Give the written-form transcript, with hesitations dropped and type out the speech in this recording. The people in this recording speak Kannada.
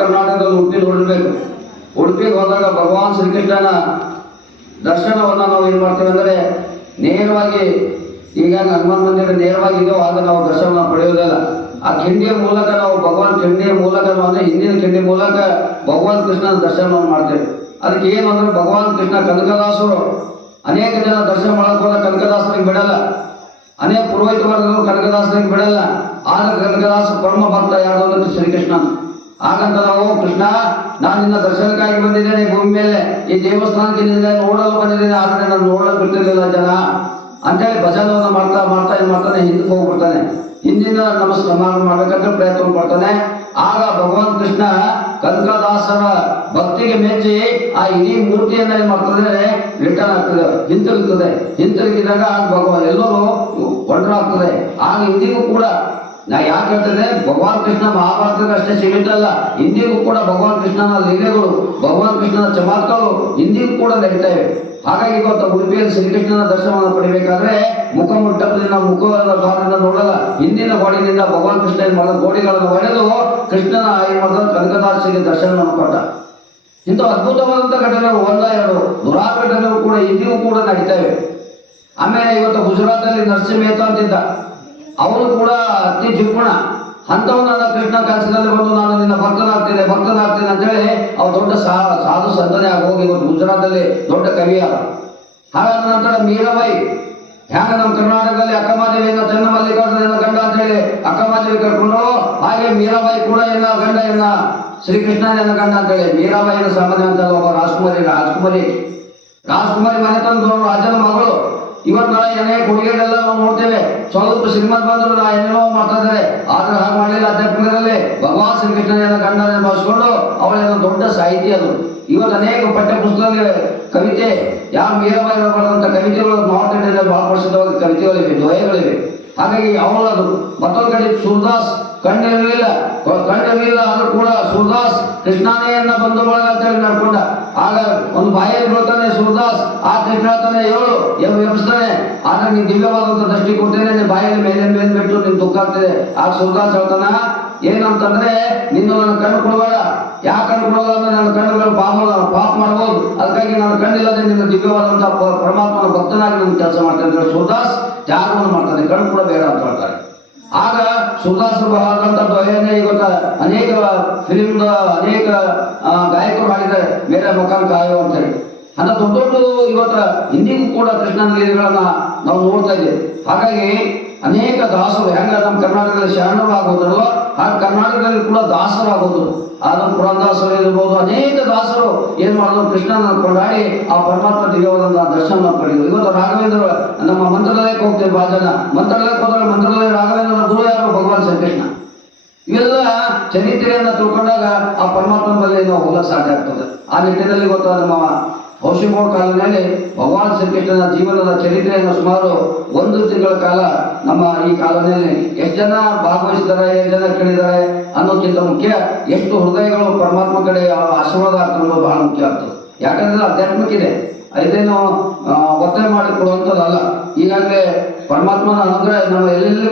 ಕರ್ನಾಟಕದಲ್ಲಿ ಉಡುಪಿಗೆ ಉಡುಪಿಗೆ ಹೋದಾಗ ಭಗವಾನ್ ಶ್ರೀಕೃಷ್ಣನ ದರ್ಶನವನ್ನು ನಾವು ಏನು ಮಾಡ್ತೇವೆ ಅಂದರೆ ನೇರವಾಗಿ ಈಗ ಹನುಮಾನ್ ಮಂದಿರ ನೇರವಾಗಿದೆಯೋ ಆಗ ನಾವು ದರ್ಶನ ಪಡೆಯೋದಿಲ್ಲ. ಆ ಕಿಂಡಿಯ ಮೂಲಕ ನಾವು ಭಗವಾನ್ ಕಿಂಡಿಯ ಮೂಲಕ ಅಂದರೆ ಹಿಂದಿನ ಕಿಂಡಿ ಮೂಲಕ ಭಗವಾನ್ ಕೃಷ್ಣನ ದರ್ಶನವನ್ನು ಮಾಡ್ತೇವೆ. ಅದಕ್ಕೆ ಏನು ಅಂದ್ರೆ ಭಗವಾನ್ ಕೃಷ್ಣ ಕನಕದಾಸರು ಅನೇಕ ಜನ ದರ್ಶನ ಮಾಡಕ್ಕೆ ಹೋದ ಕನಕದಾಸರಿಗೆ ಬಿಡಲ್ಲ, ಅನೇಕ ಪುರೋಹಿತ ವರ್ಗಗಳು ಕನಕದಾಸರಿಗೆ ಬಿಡಲ್ಲ. ಆಗ ಕನಕದಾಸ ಪರಮ ಭಕ್ತ ಯಾರು ಅಂದ್ರೆ ಶ್ರೀಕೃಷ್ಣ. ಹಾಗಂತ ನಾವು ಕೃಷ್ಣ ನಾನು ನಿನ್ನ ದರ್ಶನಕ್ಕಾಗಿ ಬಂದಿದ್ದೇನೆ ಭೂಮಿ ಮೇಲೆ, ಈ ದೇವಸ್ಥಾನಕ್ಕೆ ನಿನ್ನ ನೋಡಲು ಬಂದಿದ್ದೇನೆ, ಆದರೆ ನಾನು ನೋಡಲು ಬಿಡ್ತಿರ್ಲಿಲ್ಲ ಜನ ಅಂತೇಳಿ ಭಜನವನ್ನು ಮಾಡ್ತಾ ಮಾಡ್ತಾ ಏನು ಮಾಡ್ತಾನೆ, ಹಿಂದಕ್ಕೆ ಹೋಗ್ಬಿಡ್ತಾನೆ. ಹಿಂದಿನ ನಮಸ್ಕಾರ ಮಾಡ್ಬೇಕಂತ ಪ್ರಯತ್ನ ಪಡ್ತಾನೆ. ಆಗ ಭಗವಾನ್ ಕೃಷ್ಣ ಕನಕದಾಸರ ಭಕ್ತಿಗೆ ಮೆಚ್ಚಿ ಆ ಇಡೀ ಮೂರ್ತಿಯನ್ನ ಏನ್ ಮಾಡ್ತದೆ, ರಿಟರ್ನ್ ಆಗ್ತದೆ, ಹಿಂತಿರುಗಿದಾಗ ಆಗ ಭಗವಾನ್ ಎಲ್ಲರೂ ಒಡ್ರಾಗ್ತದೆ. ಆಗ ಇಂದಿಗೂ ಕೂಡ ನಾ ಯಾಕೆ ಹೇಳ್ತೇನೆ, ಭಗವಾನ್ ಕೃಷ್ಣ ಮಹಾಭಾರತಕ್ಕೆ ಅಷ್ಟೇ ಸೀಮಿತಲ್ಲ, ಇಂದಿಗೂ ಕೂಡ ಭಗವಾನ್ ಕೃಷ್ಣನ ಲೀಲೆಗಳು, ಭಗವಾನ್ ಕೃಷ್ಣನ ಚಮತ್ಕಾರಗಳು ಇಂದಿಗೂ ಕೂಡ ನಡೀತಾ ಇವೆ. ಹಾಗಾಗಿ ಇವತ್ತು ಉಡುಪಿಯಲ್ಲಿ ಶ್ರೀಕೃಷ್ಣನ ದರ್ಶನವನ್ನು ಪಡಿಬೇಕಾದ್ರೆ ಮುಖಮಂಟಪದಿಂದ ಮುಖದ ಭಾಗದಿಂದ ನೋಡಲ್ಲ, ಹಿಂದಿನ ಗೋಡಿನಿಂದ ಭಗವಾನ್ ಕೃಷ್ಣ ಏನ್ ಮಾಡಿದ ಗೋಡಿಗಳನ್ನು ಒಡೆದು ಕೃಷ್ಣನ ಏನ್ ಮಾಡಿದ ಕನಕದಾಸರಿಗೆ ದರ್ಶನವನ್ನು ಕೊಟ್ಟ. ಇಂಥ ಅದ್ಭುತವಾದಂಥ ಘಟನೆಗಳು ಒಂದ ಎರಡು ನೂರಾರು ಘಟನೆಗಳು ಕೂಡ ಇಂದಿಗೂ ಕೂಡ ನಡೀತಾ ಇವೆ. ಆಮೇಲೆ ಇವತ್ತು ಗುಜರಾತಲ್ಲಿ ನರಸಿಂಹ ಮೆಹ್ತಾ ಅಂತಿದ್ದ, ಅವನು ಕೂಡ ಅತಿ ಜಿಪುಣ ಅಂಥವನ್ನ ಕೃಷ್ಣ ಕನಸಿನಲ್ಲಿ ಬಂದು ನಾನು ನಿನ್ನ ಭಕ್ತನಾಗ್ತೇನೆ ಅಂತ ಹೇಳಿ ಅವ್ರು ದೊಡ್ಡ ಸಾಧು ಸಂತನೇ ಆಗಿ ಹೋಗಿ ಇವತ್ತು ಗುಜರಾತಲ್ಲಿ ದೊಡ್ಡ ಕವಿಯಾದ. ಹಾಗಾದ ನಂತರ ಮೀರಾಬಾಯಿ ಹ್ಯಾಂಗ ನಮ್ಮ ಕರ್ನಾಟಕದಲ್ಲಿ ಅಕ್ಕಮಹಾದೇವಿಯನ್ನ ಚನ್ನಮಲ್ಲಿಕಾರ್ಜುನ ಗಂಡ ಅಂತ ಹೇಳಿ ಅಕ್ಕಮಹಾದೇವಿ ಕರ್ಕೊಂಡು, ಹಾಗೆ ಮೀರಾಬಾಯಿ ಕೂಡ ಗಂಡ ಶ್ರೀಕೃಷ್ಣನ ಗಂಡ ಅಂತ ಹೇಳಿ ಮೀರಾಬಾಯಿನ ಸಾಮಾನ್ಯ ಅಂತ ಒಬ್ಬ ರಾಜ್ಕುಮಾರಿ ಮನೆತನದವರು ರಾಜನ ಮಗಳು. ಇವತ್ತು ನಾಳೆ ಏನೇ ಕೊಡುಗೆಗಳೆಲ್ಲ ನಾವು ನೋಡ್ತೇವೆ, ಸ್ವಲ್ಪ ಶ್ರೀಮಂತ ಬಂದರು ನಾ ಏನೇನೋ ಮಾಡ್ತಾ ಇದ್ದಾರೆ, ಆದ್ರೆ ಹಾಗೆ ಮಾಡಲಿಲ್ಲ. ಅಧ್ಯಾತ್ಮದಲ್ಲಿ ಭಗವಾನ್ ಶ್ರೀಕೃಷ್ಣನ ಗಂಡನ ಭಾವಿಸ್ಕೊಂಡು ಅವಳೇನೋ ದೊಡ್ಡ ಸಾಹಿತಿ ಅದು. ಇವತ್ತು ಅನೇಕ ಪಠ್ಯ ಪುಸ್ತಕದಲ್ಲಿ ಕವಿತೆ ಯಾವ ಮೀರಾಬಾಯಿ ಬರೆದಂಥ ಕವಿತೆಗಳು ನಾರ್ತ್ ಇಂಡಿಯಾದಲ್ಲಿ ಬಹಳ ಪ್ರಸಿದ್ಧವಾಗಿ ಕವಿತೆಗಳಿವೆ, ದ್ವಯಗಳಿವೆ. ಹಾಗಾಗಿ ಅವಳದು. ಮತ್ತೊಂದು ಕಡೆ ಸೂರದಾಸ್ ಕಣ್ಣಿರಲಿಲ್ಲ ಆದ್ರೂ ಕೂಡ ಸೂರದಾಸ್ ಕೃಷ್ಣಾನೆಯನ್ನ ಬಂದು ಬಳಗ ಅಂತ ಹೇಳಿ ನಡ್ಕೊಂಡ. ಆಗ ಒಂದು ಬಾಯಲ್ಲಿ ಬೀಳ್ತಾನೆ ಸೂರದಾಸ್, ಆ ಕೃಷ್ಣ ಹೇಳ್ತಾನೆ ಎಬ್ಬಿಸ್ತಾನೆ, ಆದ್ರೆ ನೀನ್ ದಿವ್ಯವಾದಂತ ದೃಷ್ಟಿ ಕೊಡ್ತೇನೆ, ನಿನ್ ಬಾಯಲ್ಲಿ ಮೇಲೆ ಬಿಟ್ಟು ನಿನ್ ದುಃಖ ಆಗ್ತದೆ. ಆಗ ಸೂರದಾಸ್ ಹೇಳ್ತಾನ ಏನಂತಂದ್ರೆ, ನಿನ್ನ ನನ್ನ ಕಣ್ಣು ಕೊಡಬೇಡ, ಯಾಕೆ ಕಣ್ಣು ಕೊಡೋಲ್ಲ ಅಂದ್ರೆ ನನ್ನ ಕಣ್ಣುಗಳು ಪಾಪ ಮಾಡ್ಬೋದು, ಅದಕ್ಕಾಗಿ ನನ್ನ ಕಣ್ಣಿಲ್ಲದೆ ನಿನ್ನ ದಿವ್ಯವಾದಂತ ಪರಮಾತ್ಮನ ಭಕ್ತನಾಗಿ ನನ್ನ ಕೆಲಸ ಮಾಡ್ತೇನೆ. ಸೂರದಾಸ್ ತ್ಯಾಗವನ್ನು ಮಾಡ್ತಾನೆ, ಕಣ್ಣು ಕೂಡ ಬೇಡ ಅಂತ ಹೇಳ್ತಾರೆ. ಆಗ ಸೂರದಾಸರು ಬಹಳಂತ ದ್ವಯನೇ ಇವತ್ತ ಅನೇಕ ಫಿಲಿಮ್ದ ಅನೇಕ ಗಾಯಕರು ಮಾಡಿದ್ದಾರೆ, ಮೇರೆ ಮಕಾನ್ ಕಾಯೋ ಅಂತ ಹೇಳಿ. ಅಂತ ದೊಡ್ಡ ಇವತ್ತ ಇಂದಿಗೂ ಕೂಡ ಕೃಷ್ಣನ ಲೀಲೆಗಳನ್ನ ನಾವು ನೋಡ್ತಾ ಇದ್ದೇವೆ. ಹಾಗಾಗಿ ಅನೇಕ ದಾಸರು ಹೆಂಗ ನಮ್ಮ ಕರ್ನಾಟಕದಲ್ಲಿ ಶರಣರಾಗೋದ್ರಲ್ವ, ಹಾಗೆ ಕರ್ನಾಟಕದಲ್ಲಿ ಕೂಡ ದಾಸರಾಗೋದು. ಆದ ಪುರಂದಾಸರು ಇರ್ಬೋದು, ಅನೇಕ ದಾಸರು ಏನ್ ಮಾಡಿದ್ರು, ಕೃಷ್ಣನ ಕೊಂಡಾಡಿ ಆ ಪರಮಾತ್ಮ ದಿವ್ಯವಾದಂತಹ ದರ್ಶನ ಪಡೆಯುವುದು. ಇವತ್ತು ರಾಘವೇಂದ್ರ ನಮ್ಮ ಮಂತ್ರಾಲಯಕ್ಕೆ ಹೋಗ್ತೇವೆ, ಭಾಳ ಜನ ಮಂತ್ರಾಲಯಕ್ಕೆ ಹೋದಾಗ ಮಂತ್ರಾಲಯ ರಾಘವೇಂದ್ರ ಗುರು ಯಾರು, ಭಗವಾನ್ ಶ್ರೀಕೃಷ್ಣ. ಇವೆಲ್ಲ ಚರಿತ್ರೆಯನ್ನ ತಿಳ್ಕೊಂಡಾಗ ಆ ಪರಮಾತ್ಮನ ಮೇಲೆ ನಾವು ಹೋಗಕ್ಕೆ ಸಾಧ್ಯ ಆಗ್ತದೆ. ಆ ನಿಟ್ಟಿನಲ್ಲಿ ಇವತ್ತು ನಮ್ಮ ಔಷಿಮೋಡ್ ಕಾಲದಲ್ಲಿ ಭಗವಾನ್ ಶ್ರೀಕೃಷ್ಣನ ಜೀವನದ ಚರಿತ್ರೆಯನ್ನು ಸುಮಾರು 1 ತಿಂಗಳ ಕಾಲ ನಮ್ಮ ಈ ಕಾಲದಲ್ಲಿ ಎಷ್ಟು ಜನ ಭಾಗವಹಿಸಿದ್ದಾರೆ, ಎಷ್ಟು ಜನ ಕೇಳಿದ್ದಾರೆ ಅನ್ನೋಕ್ಕಿಂತ ಮುಖ್ಯ ಎಷ್ಟು ಹೃದಯಗಳು ಪರಮಾತ್ಮ ಕಡೆ ಆಶೀರ್ವಾದ ಆಗ್ತದೆ ಬಹಳ ಮುಖ್ಯ ಆಗ್ತದೆ. ಯಾಕಂದ್ರೆ ಆಧ್ಯಾತ್ಮಿಕ ಇದೆ, ಇದೇನು ಒತ್ತಾಯ ಮಾಡಿ ಕೊಡುವಂಥದ್ದಲ್ಲ. ಈಗಾಗಲೇ ಪರಮಾತ್ಮನ ಅನುಗ್ರಹ ನಮ್ಮ ಎಲ್ಲೆಲ್ಲಿ